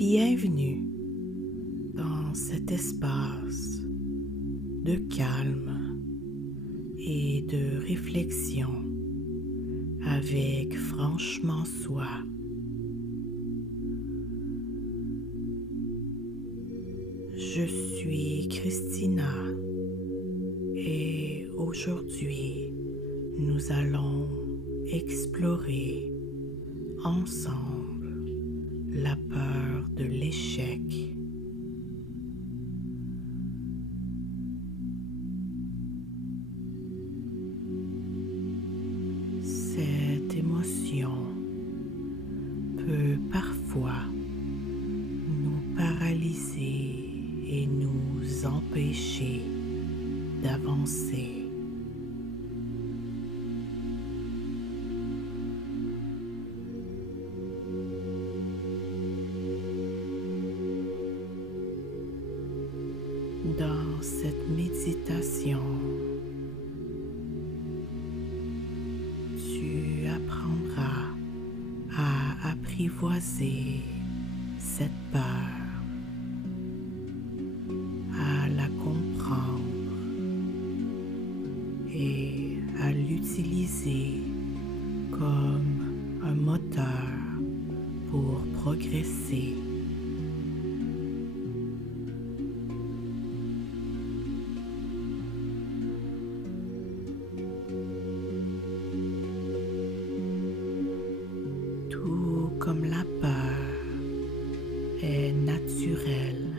Bienvenue dans cet espace de calme et de réflexion avec franchement soi. Je suis Christina et aujourd'hui nous allons explorer ensemble la peur de l'échec. Cette émotion peut parfois nous paralyser et nous empêcher d'avancer. Dans cette méditation, tu apprendras à apprivoiser cette peur, à la comprendre et à l'utiliser comme un moteur pour progresser. Tout comme la peur est naturelle,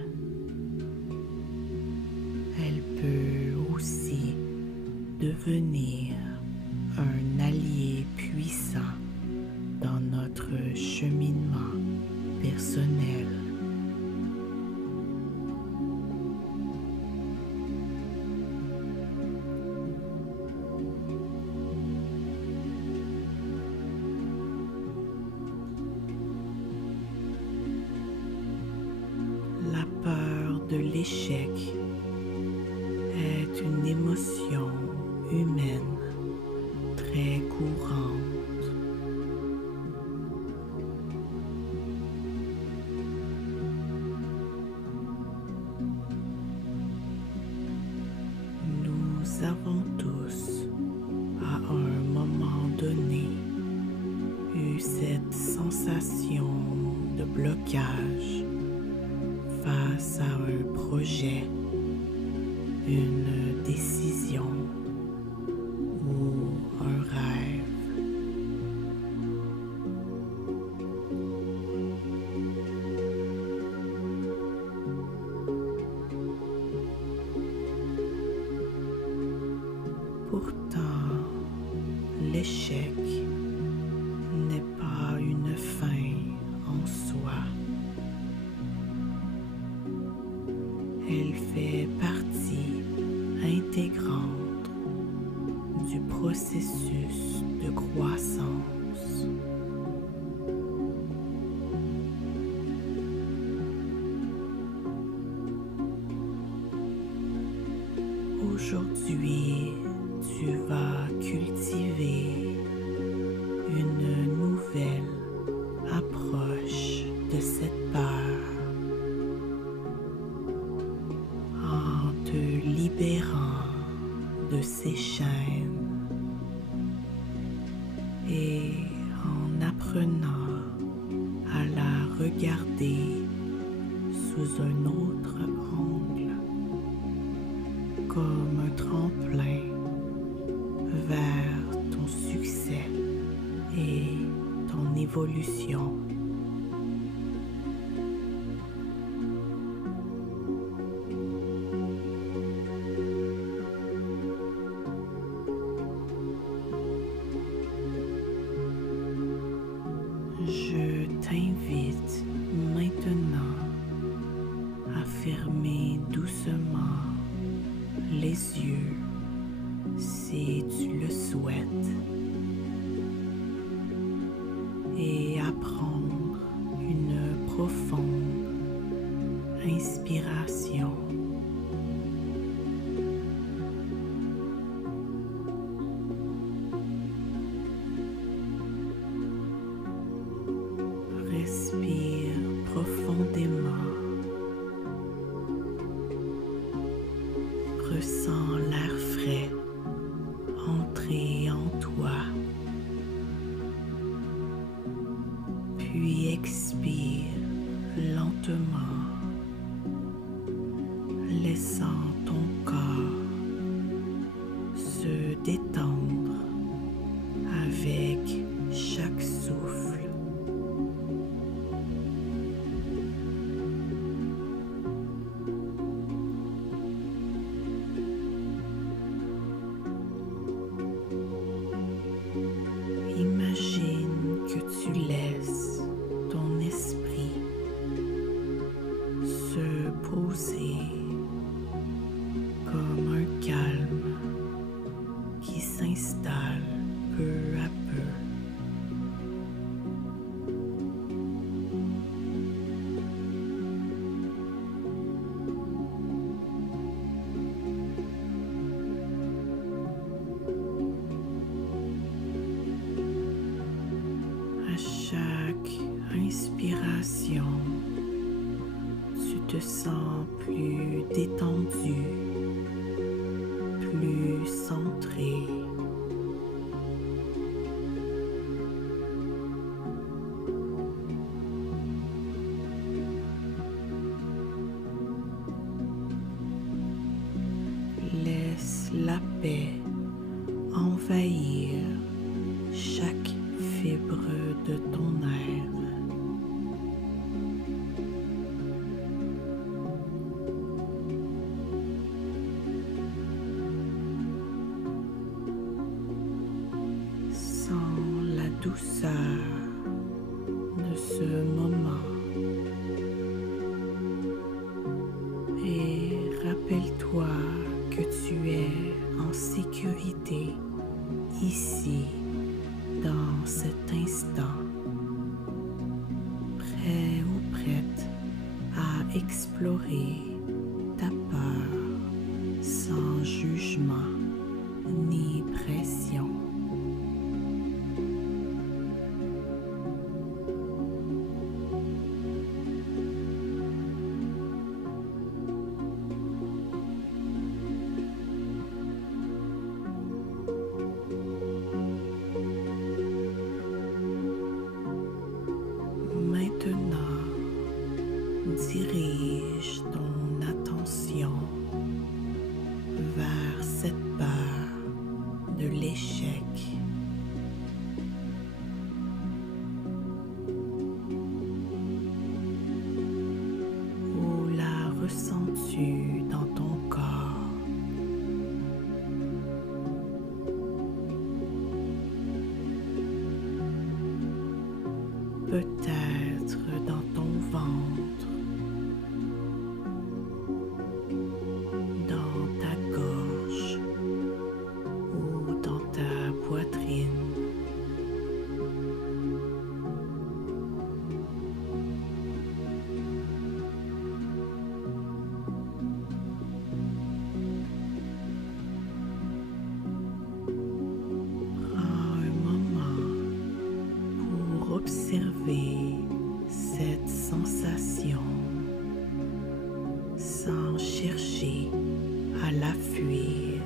elle peut aussi devenir un allié puissant dans notre cheminement personnel. La peur de l'échec est une émotion humaine très courante. Nous avons tous, à un moment donné, eu cette sensation de blocage face à un projet, une décision ou un rêve. Pourtant, l'échec n'est pas une fin en soi. Elle fait partie intégrante du processus de croissance. Aujourd'hui, tu vas cultiver une nouvelle approche de cette peur en te libérant de ses chaînes et en apprenant à la regarder sous un autre angle, comme un tremplin vers ton succès et ton évolution. Je t'invite maintenant à fermer doucement les yeux si tu le souhaites et à prendre une profonde inspiration. Respire profondément Puis expire lentement, laissant ton corps se détendre avec chaque souffle. Imagine que tu laisses ton esprit se poser comme un calme qui s'installe peu à peu. À chaque inspiration, tu te sens plus détendu, plus centré. Laisse la paix envahir chaque fibre de ton être. Sens la douceur de ce moment et rappelle-toi que tu es en sécurité ici, dans cet instant, prêt ou prête à explorer ta peur sans jugement ni pression. Maintenant, dirige ton attention vers cette peur de l'échec. Où la ressens-tu dans ton corps? Peut-être dans ton ventre, dans ta gorge ou dans ta poitrine. Prends un moment pour observer cette sensation sans chercher à la fuir.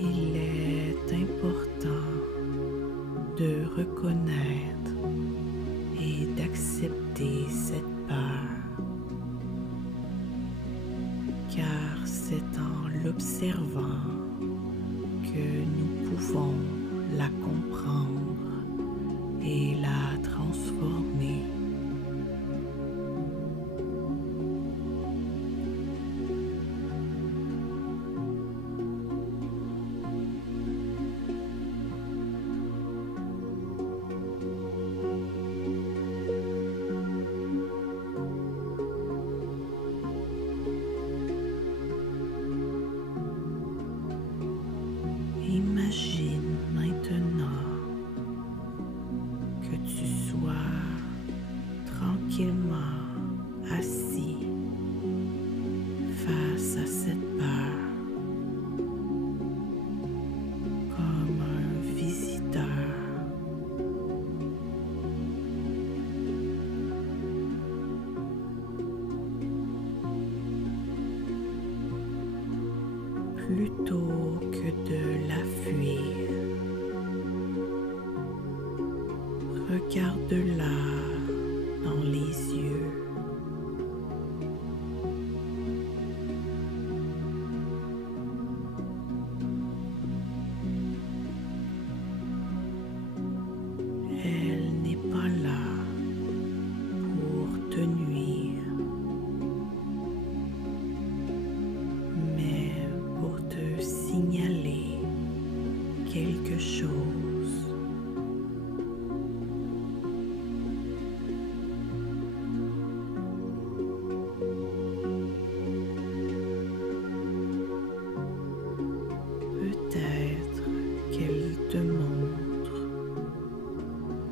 Il est important de reconnaître et d'accepter cette peur, car c'est en l'observant que nous pouvons la comprendre et la transformer. Imagine maintenant que tu sois tranquillement assis face à cette peur, comme un visiteur. plutôt que de la fuir. Regarde-la dans les yeux. Elle n'est pas là pour te nuire, mais pour te signaler quelque chose. Peut-être qu'elle te montre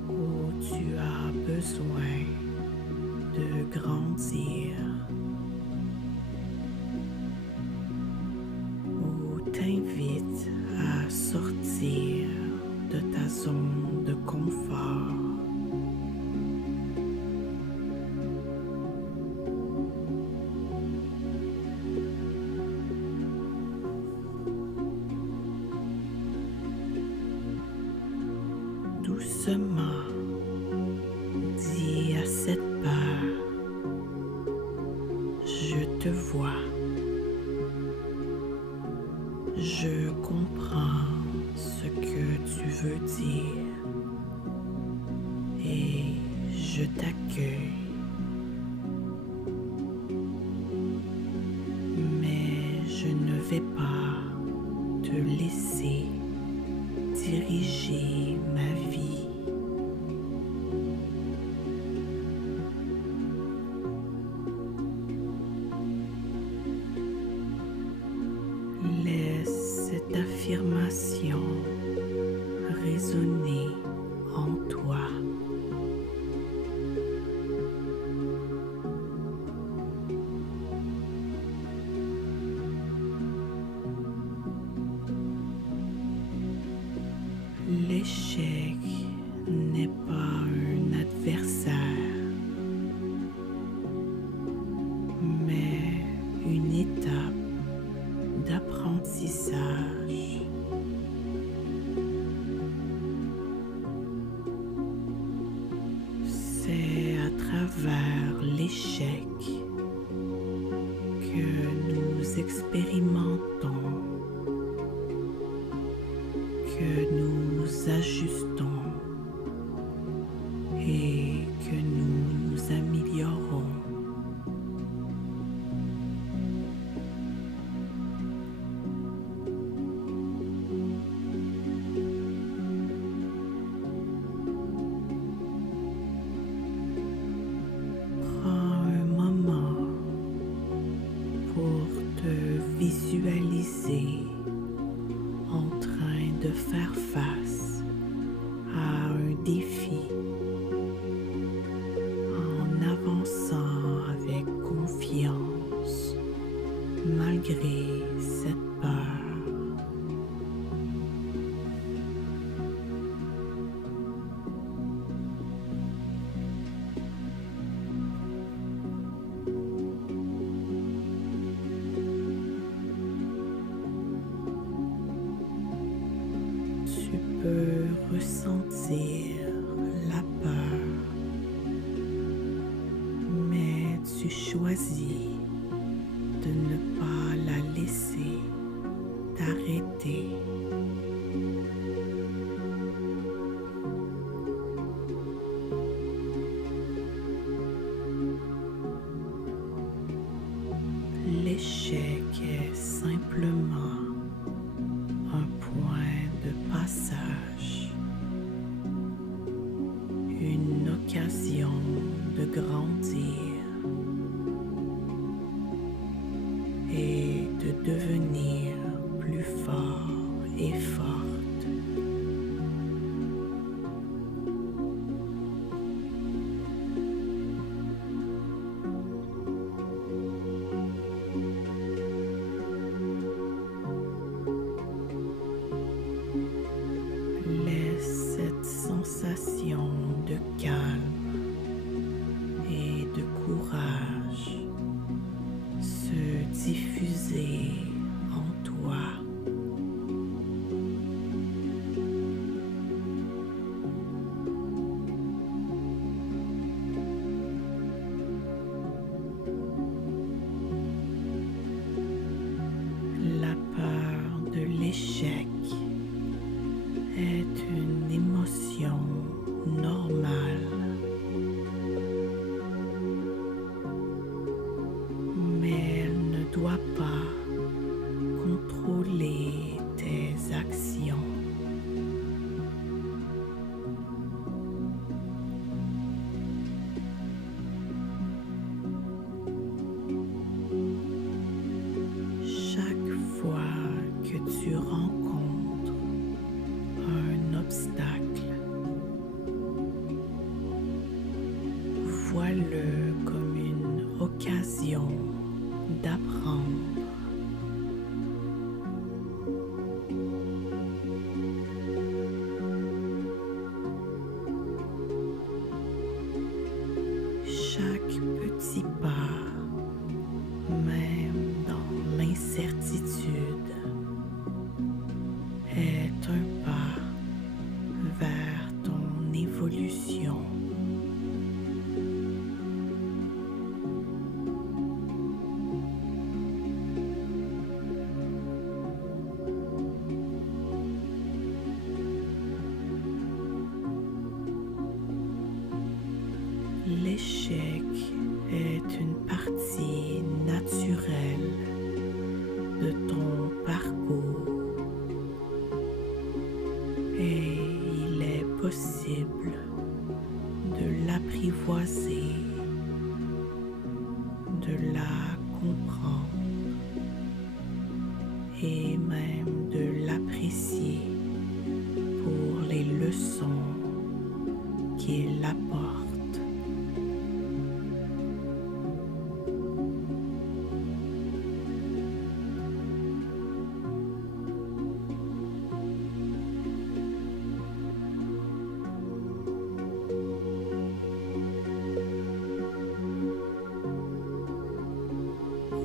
où tu as besoin de grandir, ou t'invite à sortir de ta zone de confort. Doucement, dis à cette peur, je te vois, je comprends ce que tu veux dire et je t'accueille. Mais je ne vais pas te laisser diriger ma vie. Laisse cette affirmation résonner en toi. L'échec n'est pas un adversaire, mais une étape d'apprentissage. C'est à travers l'échec que nous expérimentons, que nous nous ajustons et que nous nous améliorons. Prends un moment pour te visualiser en train de faire face à un défi, en avançant avec confiance malgré cette peur. Tu peux ressentir la peur, mais tu choisis de ne pas la laisser t'arrêter. L'échec est simplement un point de passage, une occasion de grandir et de devenir plus fort et forte. Laisse cette sensation de calme et de courage se diffuser en toi. L'échec est une émotion normale, mais elle ne doit pas contrôler tes actions. Chaque fois que tu rencontres un obstacle, vois-le comme une occasion d'apprendre. Chaque petit pas, même dans l'incertitude, est un pas vers ton évolution. L'échec est une partie naturelle de ton parcours et il est possible de l'apprivoiser, de la comprendre et même de l'apprécier pour les leçons qu'il apporte.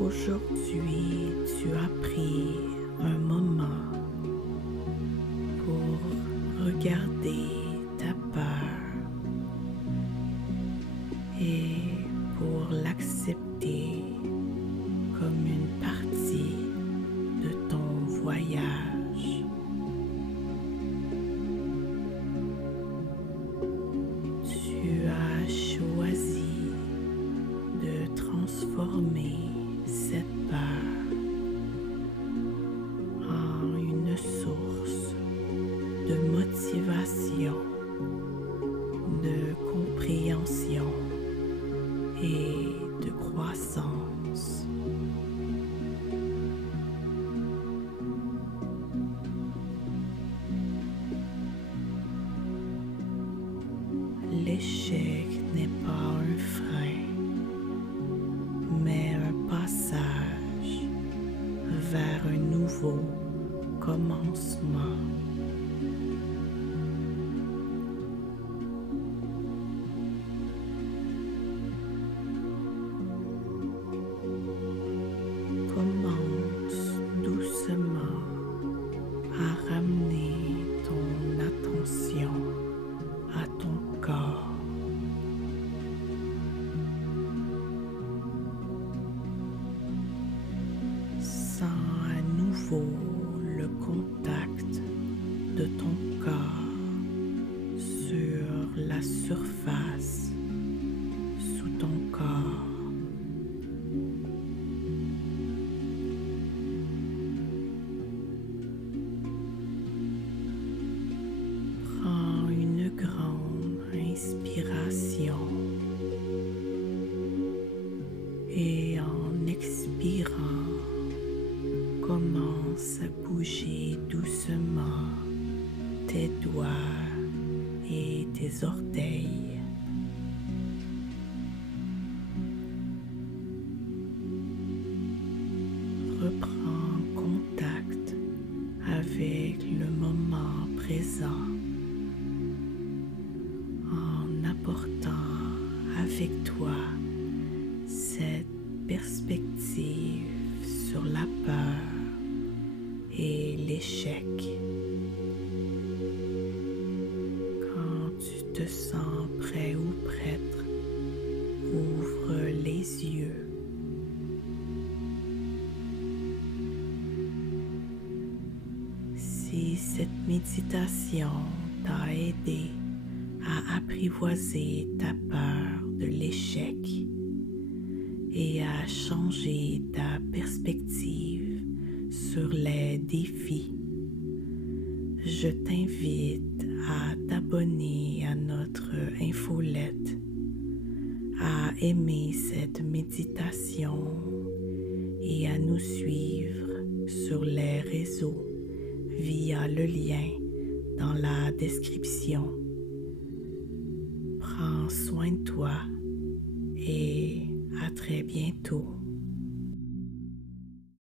Aujourd'hui, tu as pris un moment pour regarder ta peur et pour l'accepter comme une partie de ton voyage. Tu as choisi de transformer cette peur en une source de motivation, de compréhension et de croissance. L'échec n'est pas un frein, mais un passage vers un nouveau commencement. Commence doucement à ramener ton attention à ton corps. Sens à nouveau le contact de ton corps sur la surface sous ton corps. Prends une grande inspiration et en expirant, commence à bouger doucement tes doigts et tes orteils. Reprends contact avec le moment présent en apportant avec toi cette perspective sur la peur et l'échec. Quand tu te sens prêt ou prête, ouvre les yeux. Si cette méditation t'a aidé à apprivoiser ta peur de l'échec et à changer ta perspective sur les défis, je t'invite à t'abonner à notre infolette, à aimer cette méditation et à nous suivre sur les réseaux via le lien dans la description. Prends soin de toi et à très bientôt.